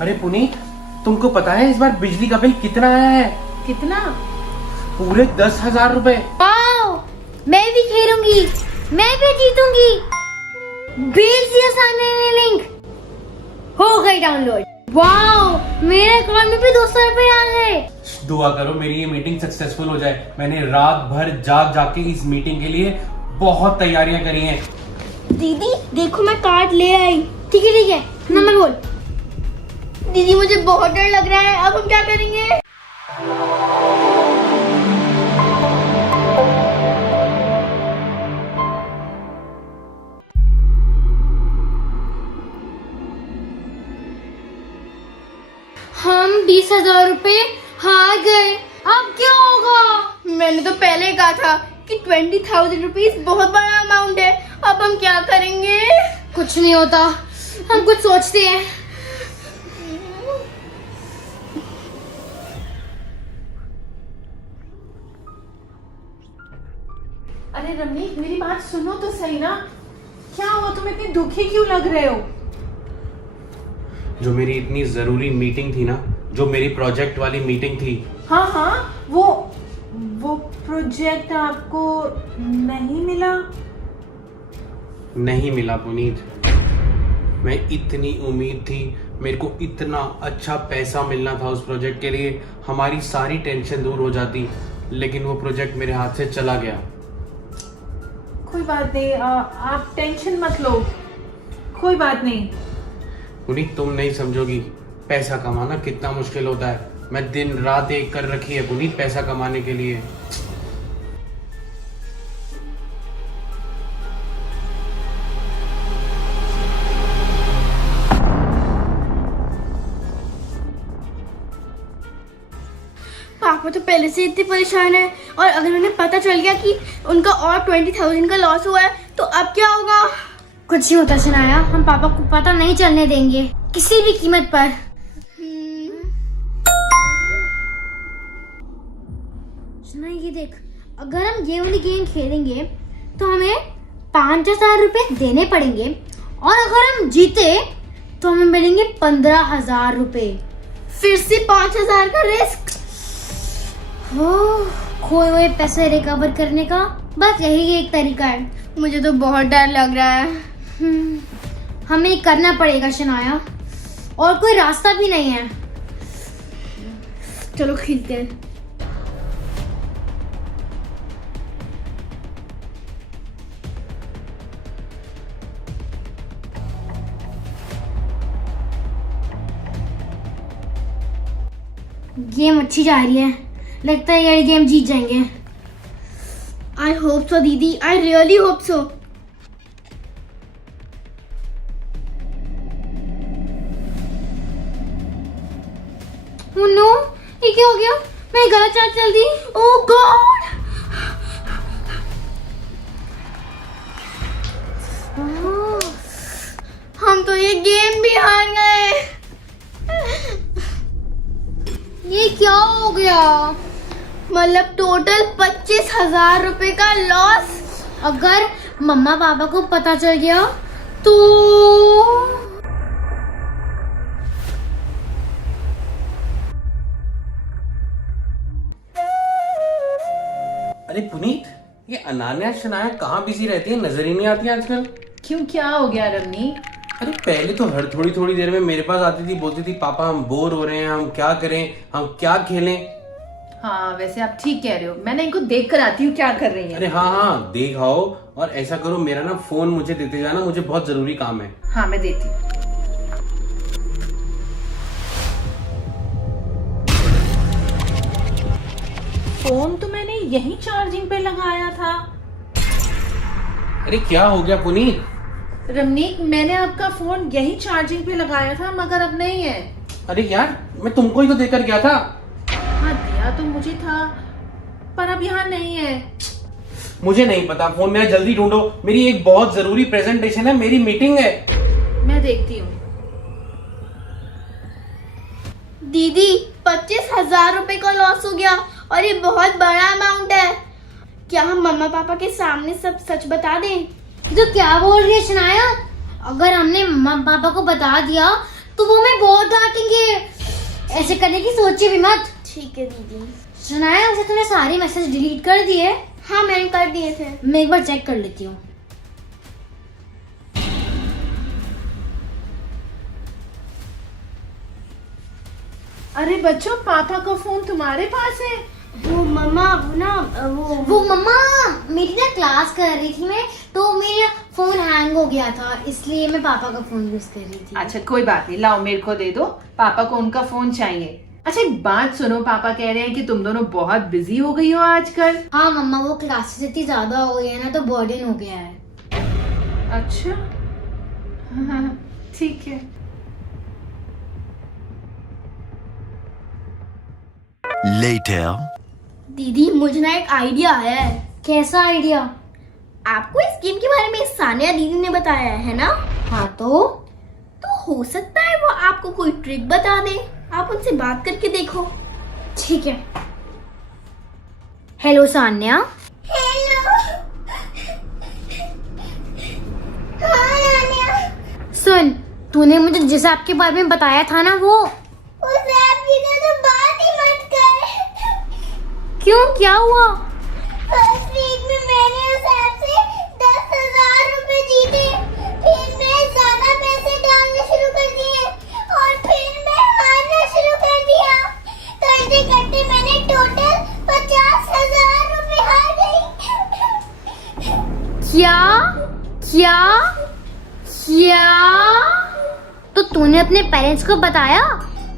अरे पुनीत, तुमको पता है इस बार बिजली का बिल कितना आया है? कितना? पूरे 10,000 रुपए। वाओ, मैं भी खेलूंगी, मैं भी जीतूंगी। भेज दिया सामने ने लिंक, हो गई डाउनलोड। वाओ, मेरे अकाउंट में भी 200 रुपए आ गए। दुआ करो मेरी ये मीटिंग सक्सेसफुल हो जाए। मैंने रात भर जाग के इस मीटिंग के लिए बहुत तैयारियां करी हैं। दीदी देखो, मैं कार्ड ले आई। ठीक है, नंबर बोल। दीदी मुझे बहुत डर लग रहा है, अब हम क्या करेंगे? हम 20,000 रुपए हार गए, अब क्या होगा? मैंने तो पहले कहा था कि 20,000 रुपीज बहुत बड़ा अमाउंट है। अब हम क्या करेंगे? कुछ नहीं होता, हम कुछ सोचते हैं। अरे रमनीक, मेरी बात सुनो तो सही ना। क्या हुआ, तुम इतनी दुखी क्यों लग रहे हो? जो मेरी इतनी जरूरी मीटिंग थी ना, जो मेरी प्रोजेक्ट वाली मीटिंग थी। हाँ, वो प्रोजेक्ट आपको नहीं मिला? नहीं मिला पुनीत। मैं इतनी उम्मीद थी, मेरे को इतना अच्छा पैसा मिलना था उस प्रोजेक्ट के लिए, हमारी सारी टेंशन दूर हो जाती, लेकिन वो प्रोजेक्ट मेरे हाथ से चला गया। कोई बात नहीं, आप टेंशन मत लो, कोई बात नहीं। पुनीत, तुम नहीं समझोगी पैसा कमाना कितना मुश्किल होता है। मैं दिन रात एक कर रखी है पुनीत पैसा कमाने के लिए। पापा तो पहले से इतने परेशान है, और अगर उन्हें पता चल गया कि उनका और 20,000 का लॉस हुआ है तो अब क्या होगा? कुछ नहीं होता शनाया, हम पापा को पता नहीं चलने देंगे किसी भी कीमत पर। शनाया ये देख, अगर हम ये वाली गेम खेलेंगे तो हमें 5,000 रुपए देने पड़ेंगे, और अगर हम जीते तो हमें मिलेंगे 15,000 रुपए। फिर से 5,000 का रिस्क। खोए हुए पैसे रिकवर करने का बस यही एक तरीका है। मुझे तो बहुत डर लग रहा है। हमें करना पड़ेगा शनाया, और कोई रास्ता भी नहीं है। चलो खेलते हैं। गेम अच्छी जा रही है, लगता है ये गेम जीत जाएंगे। आई होप सो दीदी, I really hope so. No, ये क्या हो गया? मैं गलत चाल चल दी। ओह गॉड! हम तो ये गेम भी हार गए। ये क्या हो गया? मतलब टोटल 25,000 रुपए का लॉस। अगर मम्मा पापा को पता चल गया तो अरे पुनीत, ये अनान्या शनाया कहाँ बिजी रहती है, नजर ही नहीं आती आजकल। क्यों, क्या हो गया रमनीक? अरे पहले तो हर थोड़ी थोड़ी देर में मेरे पास आती थी, बोलती थी पापा हम बोर हो रहे हैं, हम क्या करें, हम क्या खेलें। हाँ, वैसे आप ठीक कह रहे हो, मैंने इनको देख कर आती हूँ क्या कर रही है। अरे हाँ, देख आओ, और ऐसा करो मेरा ना फोन मुझे देते जाना, मुझे बहुत जरूरी काम है। हाँ, मैं देती हूँ। फोन तो मैंने यहीं चार्जिंग पे लगाया था। अरे क्या हो गया पुनीत? रमनीक, मैंने आपका फोन यहीं चार्जिंग पे लगाया था, मगर अब नहीं है। अरे यार, मैं तुमको ही तो देकर गया था। हाँ, दिया तो मुझे था, पर अब यहाँ नहीं है। मुझे नहीं पता, फोन मेरा जल्दी ढूंढो, मेरी एक बहुत जरूरी प्रेजेंटेशन है, मेरी मीटिंग है। मैं देखती हूँ। दीदी 25,000 रुपए का लॉस हो गया, और ये बहुत बड़ा अमाउंट है। क्या हम मम्मा पापा के सामने सब सच बता दें? तो क्या बोल रही है शनाया? अगर हमने मम्मा पापा को बता दिया तो वो मैं बहुत डांटेंगे। ऐसे करने की सोची भी मत। ठीक है दीदी। सुनाया उसे तूने सारे मैसेज डिलीट कर दिए? हाँ मैंने कर दिए थे। मैं एक बार चेक कर लेती हूँ। अरे बच्चों, पापा का फोन तुम्हारे पास है? वो मम्मा वो मम्मा मेरी ना क्लास कर रही थी मैं, तो मेरा फोन हैंग हो गया था, इसलिए मैं पापा का फोन यूज कर रही थी। अच्छा कोई बात नहीं, लाओ मेरे को दे दो, पापा को उनका फोन चाहिए। अच्छा एक बात सुनो, पापा कह रहे हैं कि तुम दोनों बहुत बिजी हो गई हो आजकल। हाँ मम्मा, वो क्लासेस इतनी ज्यादा हो गई है ना, तो बर्डन हो गया है। अच्छा ठीक है। Later. दीदी मुझे ना एक आइडिया आया है। कैसा आइडिया? आपको इस गेम के बारे में सानिया दीदी ने बताया है ना? हाँ तो हो सकता है वो आपको कोई ट्रिक बता दे। आप उनसे बात करके देखो। ठीक है। हेलो सान्या। हेलो। हाँ नानिया। सुन, तूने मुझे जिस ऐप के बारे में बताया था ना, वो उस ऐप की तो बात ही मत कर। क्यों, क्या हुआ? फर्स्ट वीक में मैंने उस ऐप से 10,000 रुपए जीते। फिर मैं ज्यादा पैसे डालने शुरू कर दिए और फिर मैं हारना शुरू कर दिया। करते करते मैंने टोटल 50,000 रुपए हार गई। क्या क्या क्या? तो तूने अपने पेरेंट्स को बताया?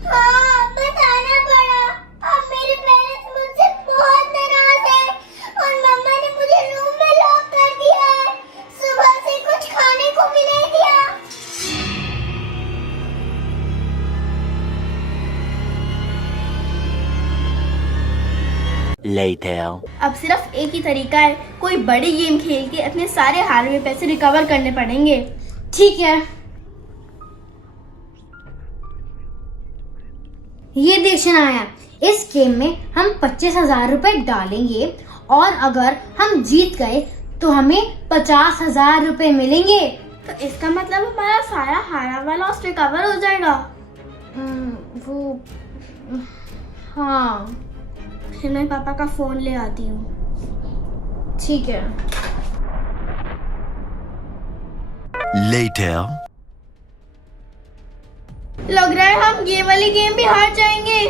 हाँ बताना पड़ा। अब मेरे पेरेंट्स मुझसे बहुत नाराज हैं और मम्मा ने मुझे रूम में लॉक कर दिया है। सुबह से कुछ खाने को भी नहीं दिया। Later. अब सिर्फ एक ही तरीका है, कोई बड़ी गेम खेल के अपने सारे हारे हुए पैसे रिकवर करने पड़ेंगे। ठीक है, ये देखना है। इस गेम में हम 25,000 रुपए डालेंगे और अगर हम जीत गए तो हमें 50,000 रुपए मिलेंगे। तो इसका मतलब हमारा सारा हारा हुआ लॉस रिकवर हो जाएगा। वो हाँ फिर मैं पापा का फोन ले आती हूँ। ठीक है। Later. लग रहा है हम ये वाली गेम भी हार जाएंगे।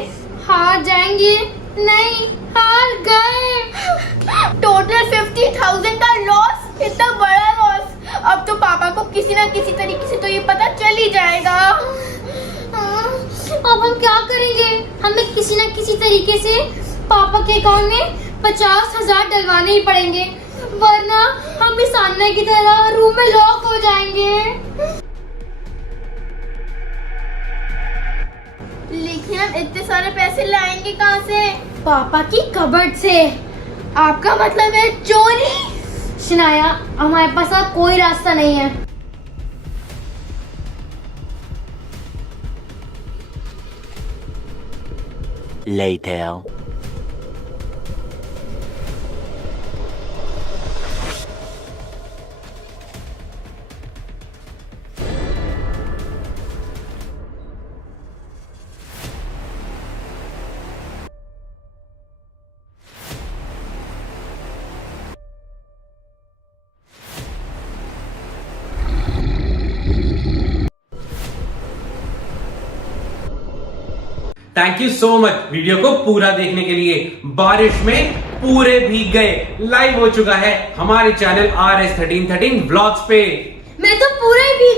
हार जाएंगे? नहीं, हार गए। टोटल 50,000 का लॉस, इतना बड़ा लॉस। अब तो पापा को किसी ना किसी तरीके से तो ये पता चल ही जाएगा। अब हम क्या करेंगे? हमें किसी न किसी तरीके से पापा के अकाउंट में 50,000 डलवाने ही पड़ेंगे, वरना हम इस सान्या की तरह रूम में लॉक हो जाएंगे। लेकिन हम इतने सारे पैसे लाएंगे कहाँ से? पापा की कबर्ड से। आपका मतलब है चोरी? शनाया, हमारे पास अब कोई रास्ता नहीं है। Later. Thank you so much video को पूरा देखने के लिए। बारिश में पूरे भीग गए लाइव हो चुका है हमारे चैनल RS1313 व्लॉग्स पे। मैं तो पूरा ही भीग